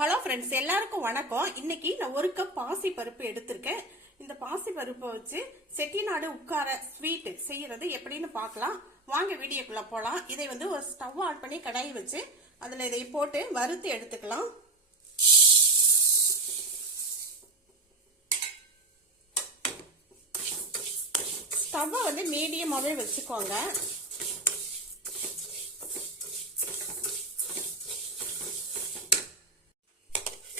Hello friends எல்லாருக்கும் வணக்கம். இன்னைக்கு நான் ஒரு கப் பாசி பருப்பு எடுத்திருக்கேன். இந்த பாசி பருப்பை வச்சு செட்டிநாடு உட்கார ஸ்வீட் செய்யறது எப்படின்னு பார்க்கலாம். வாங்க வீடியோக்குள்ள போகலாம் இதை வந்து ஒரு ஸ்டவ் ஆன் பண்ணி கடாயி வச்சு அதில் இதை போட்டு வறுத்து எடுத்துக்கலாம். ஸ்டவ்வை வந்து மீடியமாகவே வச்சுக்கோங்க.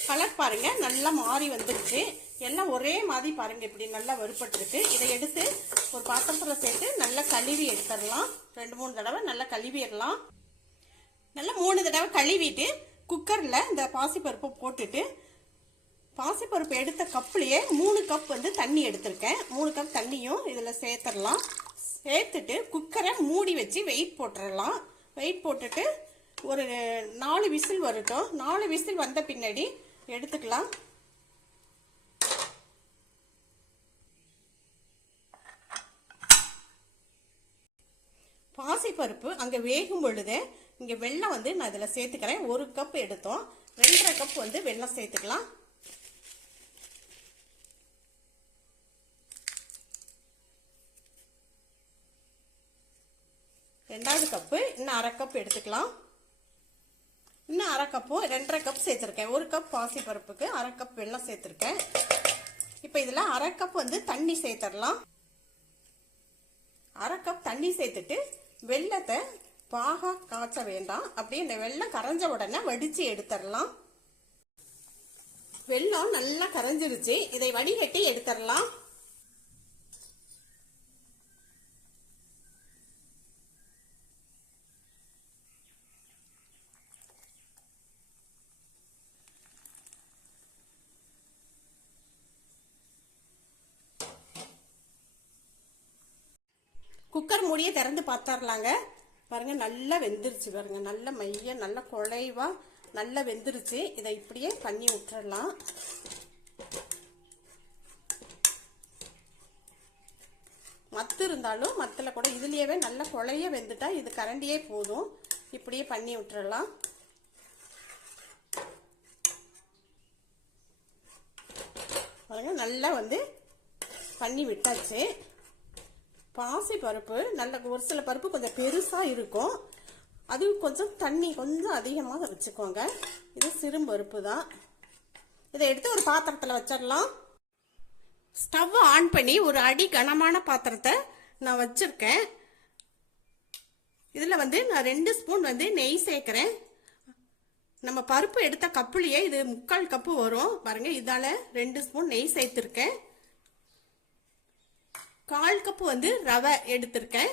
கலர் பாருங்க. நல்லா மாறி வந்துருச்சு. எல்லாம் ஒரே மாதிரி பாருங்க. இப்படி நல்லா வறுபட்டுருக்கு. இதை எடுத்து ஒரு பாத்திரத்தில் சேர்த்து நல்லா கழுவி எடுத்துடலாம். ரெண்டு மூணு தடவை நல்லா கழுவிடலாம். நல்லா மூணு தடவை கழுவிட்டு குக்கரில் இந்த பாசிப்பருப்பை போட்டுட்டு பாசிப்பருப்பு எடுத்த கப்புலேயே மூணு கப் வந்து தண்ணி எடுத்திருக்கேன். மூணு கப் தண்ணியும் இதில் சேர்த்துடலாம். சேர்த்துட்டு குக்கரை மூடி வச்சு வெயிட் போட்டுடலாம். வெயிட் போட்டுட்டு ஒரு நாலு விசில் வரட்டும். நாலு விசில் வந்த பின்னாடி எடுத்துக்கலாம். பாசிப்பருப்பு அங்கே வேகும் பொழுது இங்கே வெள்ளம் வந்து நான் இதில் சேர்த்துக்கிறேன். ஒரு கப் எடுத்தோம். ரெண்டரை கப் வந்து வெள்ளம் சேர்த்துக்கலாம். ரெண்டாவது கப்பு இன்னும் அரை கப் எடுத்துக்கலாம். இன்னும் அரை கப்பும் ரெண்டரை கப் சேர்த்துருக்கேன். ஒரு கப் பாசி பருப்புக்கு அரை கப் வெள்ளம் சேர்த்துருக்கேன். இப்போ இதில் அரை கப் வந்து தண்ணி சேர்த்துடலாம். அரை கப் தண்ணி சேர்த்துட்டு வெள்ளத்தை பாகா காய்ச்ச வேண்டாம். அப்படியே இந்த வெள்ளம் கரைஞ்ச உடனே வடித்து எடுத்துடலாம். வெள்ளம் நல்லா கரைஞ்சிருச்சு. இதை வடிகட்டி எடுத்துடலாம். குக்கர் மூடியை திறந்து பார்த்தர்லாங்க பாருங்க நல்லா வெந்துருச்சு பாருங்க. நல்ல மைய நல்ல குழைவாக நல்லா வெந்துருச்சு. இதை இப்படியே பண்ணி விட்டுறலாம். மத்து இருந்தாலும் மத்தில் கூட இதுலேயே நல்ல குழைய வெந்துட்டா இது கரண்டியே போதும். இப்படியே பண்ணி விட்டுறலாம். பாருங்கள் நல்லா வந்து பண்ணி விட்டாச்சு. பாசி பருப்பு நல்ல ஒரு சில பருப்பு கொஞ்சம் பெருசாக இருக்கும். அதுவும் கொஞ்சம் தண்ணி கொஞ்சம் அதிகமாக வச்சுக்கோங்க. இது சிறு பருப்பு தான். இதை எடுத்து ஒரு பாத்திரத்தில் வச்சிடலாம். ஸ்டவ் ஆன் பண்ணி ஒரு அடி கனமான பாத்திரத்தை நான் வச்சுருக்கேன். இதில் வந்து நான் ரெண்டு ஸ்பூன் வந்து நெய் சேர்க்குறேன். நம்ம பருப்பு எடுத்த கப்புலேயே இது முக்கால் கப்பு வரும். பாருங்கள் இதால் ரெண்டு ஸ்பூன் நெய் சேர்த்துருக்கேன். கால் கப்பு வந்து ரவை எடுத்திருக்கேன்.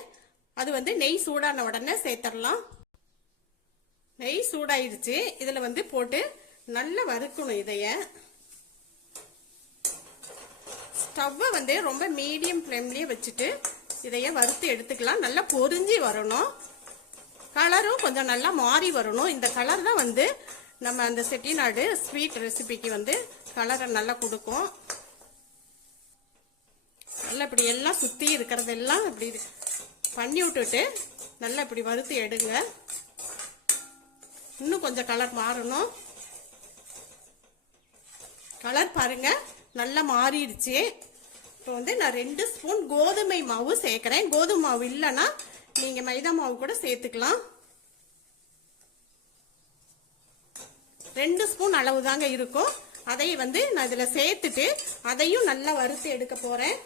அது வந்து நெய் சூடான உடனே சேர்த்துடலாம் நெய் சூடாயிடுச்சு இதில் வந்து போட்டு நல்லா வறுக்கணும் இதைய. ஸ்டவ்வை வந்து ரொம்ப மீடியம் ஃப்ளேம்லேயே வச்சுட்டு இதைய வறுத்து எடுத்துக்கலாம். நல்லா பொறிஞ்சி வரணும். கலரும் கொஞ்சம் நல்லா மாறி வரணும். இந்த கலர் தான் வந்து நம்ம அந்த செட்டிநாடு ஸ்வீட் ரெசிபிக்கு வந்து கலரை நல்லா கொடுக்கும். நல்லா இப்படி எல்லாம் சுற்றி இருக்கிறதெல்லாம் இப்படி பண்ணி விட்டுட்டு நல்லா இப்படி வறுத்து எடுங்க. இன்னும் கொஞ்சம் கலர் மாறணும். கலர் பாருங்க நல்லா மாறிடுச்சு. இப்போ வந்து நான் ரெண்டு ஸ்பூன் கோதுமை மாவு சேர்க்குறேன். கோதுமை மாவு இல்லைன்னா நீங்கள் மைதா மாவு கூட சேர்த்துக்கலாம். ரெண்டு ஸ்பூன் அளவு தாங்க இருக்கும். அதை வந்து நான் இதில் சேர்த்துட்டு அதையும் நல்லா வறுத்து எடுக்க போகிறேன்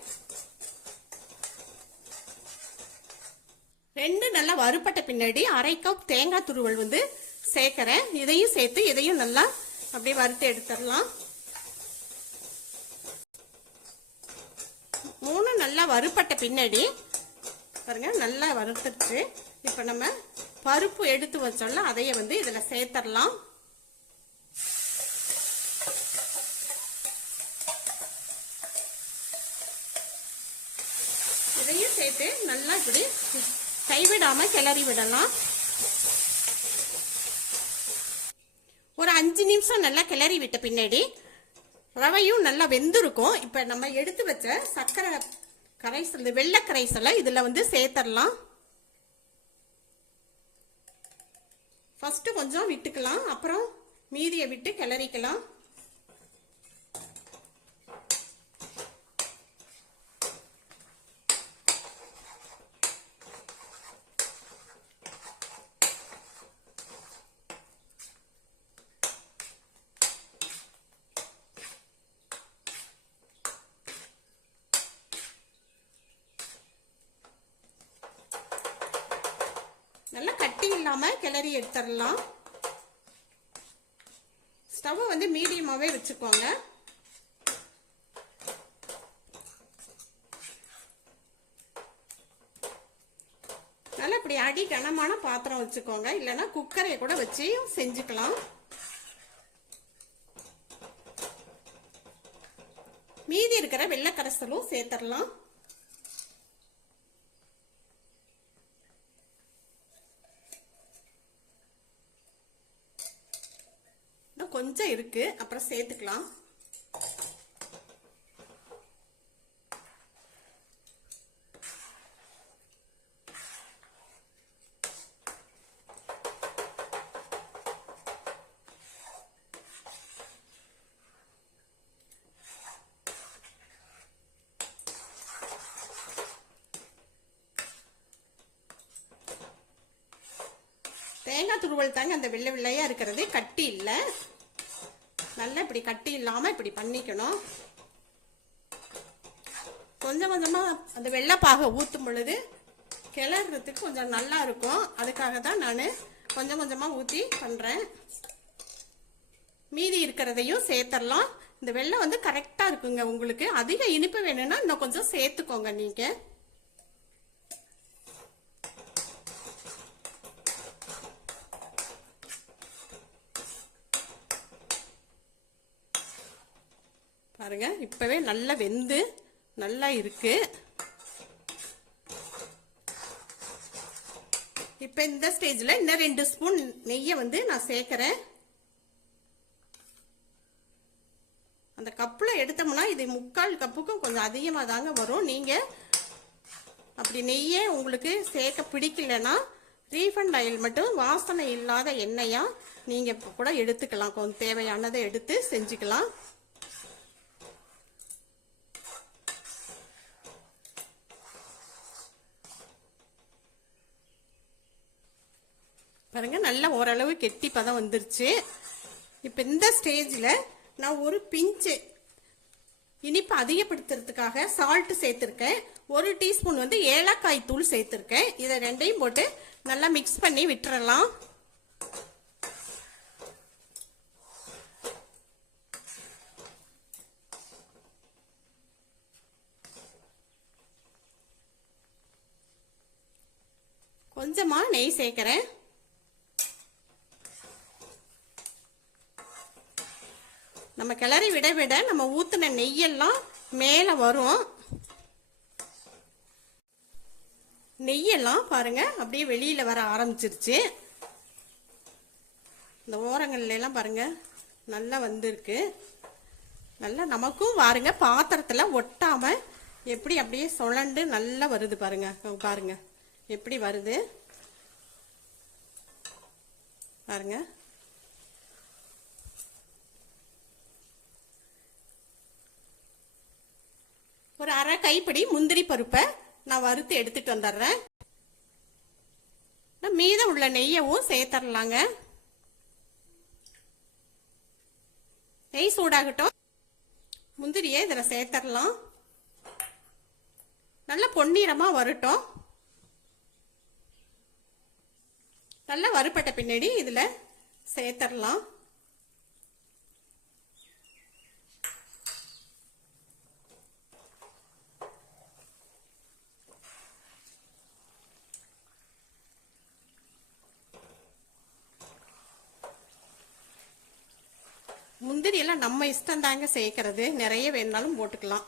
ரெண்டு நல்லா வறுப்பட்ட பின்னாடி அரை கப் தேங்காய் துருவல் வந்து சேர்க்குறேன். இதையும் சேர்த்து இதையும் நல்லா அப்படியே வறுத்து எடுத்துடலாம். மூணு நல்லா வறுப்பட்ட பின்னாடி பாருங்க நல்லா வறுத்துருச்சு. இப்போ நம்ம பருப்பு எடுத்து வச்சோம்ல அதையே வந்து இதில் சேர்த்துடலாம். இதையும் சேர்த்து நல்லா இப்படி கைவிடாமல் கிளறி விடலாம். ஒரு அஞ்சு நிமிஷம் நல்லா கிளறி விட்ட பின்னாடி ரவையும் நல்லா வெந்திருக்கும். இப்போ நம்ம எடுத்து வச்ச சர்க்கரை கரைசல் வெள்ளை கரைசலை இதில் வந்து சேர்த்துடலாம் ஃபஸ்ட்டு கொஞ்சம் விட்டுக்கலாம். அப்புறம் மீதியை விட்டு கிளறிக்கலாம் நல்லா கட்டி கிளறி எடுத்துடலாம். ஸ்டவ் வந்து மீடியமாகவே வச்சுக்கோங்க. நல்லா இப்படி அடி கனமான பாத்திரம் வச்சுக்கோங்க. இல்லைன்னா குக்கரை கூட வச்சு செஞ்சுக்கலாம். மீதி இருக்கிற வெள்ளை கரைசலும் சேர்த்துடலாம். இன்னும் கொஞ்சம் இருக்குது அப்புறம் சேர்த்துக்கலாம் தேங்காய் துருவல் தாங்க அந்த வெள்ளை வெள்ளையாக இருக்கிறது. கட்டி இல்லை. நல்லா இப்படி கட்டி இல்லாமல் இப்படி பண்ணிக்கணும். கொஞ்சம் கொஞ்சமாக அந்த வெள்ளைப்பாக ஊற்றும் பொழுது கிளறதுக்கு கொஞ்சம் நல்லா இருக்கும். அதுக்காக தான் நான் கொஞ்சம் கொஞ்சமாக ஊற்றி பண்ணுறேன் மீதி இருக்கிறதையும் சேர்த்துடலாம் இந்த வெள்ளை வந்து கரெக்டாக இருக்குங்க உங்களுக்கு. அதிக இனிப்பு வேணும்னா இன்னும் கொஞ்சம் சேர்த்துக்கோங்க நீங்கள் பாருங்க. இப்பவே நல்லா வெந்து நல்லா இருக்கு. இப்ப இந்த ஸ்டேஜ்ல இன்னும் ரெண்டு ஸ்பூன் நெய்யை வந்து நான் சேர்க்கிறேன். அந்த கப்புல எடுத்தோம்னா இது முக்கால் கப்புக்கும் கொஞ்சம் அதிகமாக தாங்க வரும். நீங்க அப்படி நெய்யே உங்களுக்கு சேர்க்க பிடிக்கலன்னா ரீஃபண்ட் ஆயில் மட்டும் வாசனை இல்லாத எண்ணெயா நீங்க கூட எடுத்துக்கலாம். கொஞ்சம் தேவையானதை எடுத்து செஞ்சுக்கலாம். பாருங்க நல்லா ஓரளவு கெட்டி பதம் வந்துருச்சு. இப்போ இந்த ஸ்டேஜில் நான் ஒரு பிஞ்சு இனிப்பு அதிகப்படுத்துறதுக்காக சால்ட் சேர்த்துருக்கேன். ஒரு டீஸ்பூன் வந்து ஏலக்காய் தூள் சேர்த்துருக்கேன். இதை ரெண்டையும் போட்டு நல்லா மிக்ஸ் பண்ணி விட்டுறலாம். கொஞ்சமாக நெய் சேர்க்குறேன். நம்ம கிளறி விட விட நம்ம ஊற்றின நெய்யெல்லாம் மேலே வரும். நெய்யெல்லாம் பாருங்க அப்படியே வெளியில் வர ஆரம்பிச்சிருச்சு. இந்த ஓரங்கள்லாம் பாருங்கள் பாருங்க நல்லா வந்திருக்கு. நல்லா நமக்கும் பாருங்க பாத்திரத்தில் ஒட்டாமல் எப்படி அப்படியே சுழண்டு நல்லா வருது பாருங்க பாருங்க எப்படி வருது. பாருங்கள் ஒரு அரை கைப்பிடி முந்திரி பருப்பை நான் வறுத்து எடுத்துட்டு வந்துடுறேன். நான் மீதம் உள்ள நெய்யவும் சேர்த்துடலாங்க. நெய் சூடாகட்டும். முந்திரியை இதில் சேர்த்துடலாம். நல்ல பொன்னிறமாக வரட்டும். நல்லா வறுப்பட்ட பின்னாடி இதில் சேர்த்துடலாம். முந்திரி எல்லாம் நம்ம இஷ்டம் தாங்க சேர்க்கறது. நிறைய வேணாலும் போட்டுக்கலாம்.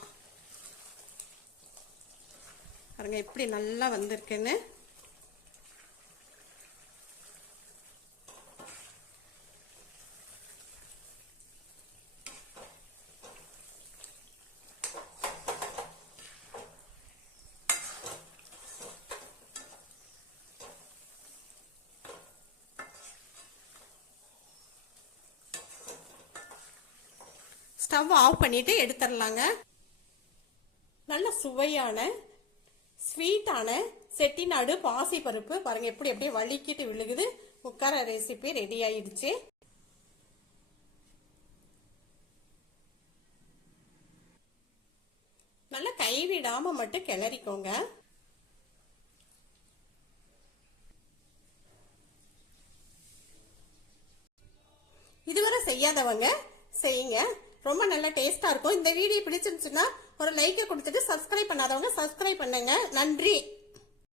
பாருங்க எப்படி நல்லா வந்திருக்குன்னு. ஸ்டவ் ஆஃப் பண்ணிட்டு எடுத்துடலாங்க நல்ல சுவையான ஸ்வீட்டான செட்டிநாடு பாசி பருப்பு. பாருங்க எப்படி அப்படியே வலிக்கிட்டு விழுகுது. உட்கார ரெசிபி ரெடி ஆயிடுச்சு. நல்லா கைவிடாம மட்டும் கிளறிக்கோங்க. இதுவரை செய்யாதவங்க செய்யுங்க. ரொம்ப நல்லா டேஸ்ட்டாக இருக்கும். இந்த வீடியோ பிடிச்சிருந்துச்சுன்னா ஒரு லைக்கை கொடுத்துட்டு சப்ஸ்கிரைப் பண்ணாதவங்க சப்ஸ்கிரைப் பண்ணுங்க. நன்றி.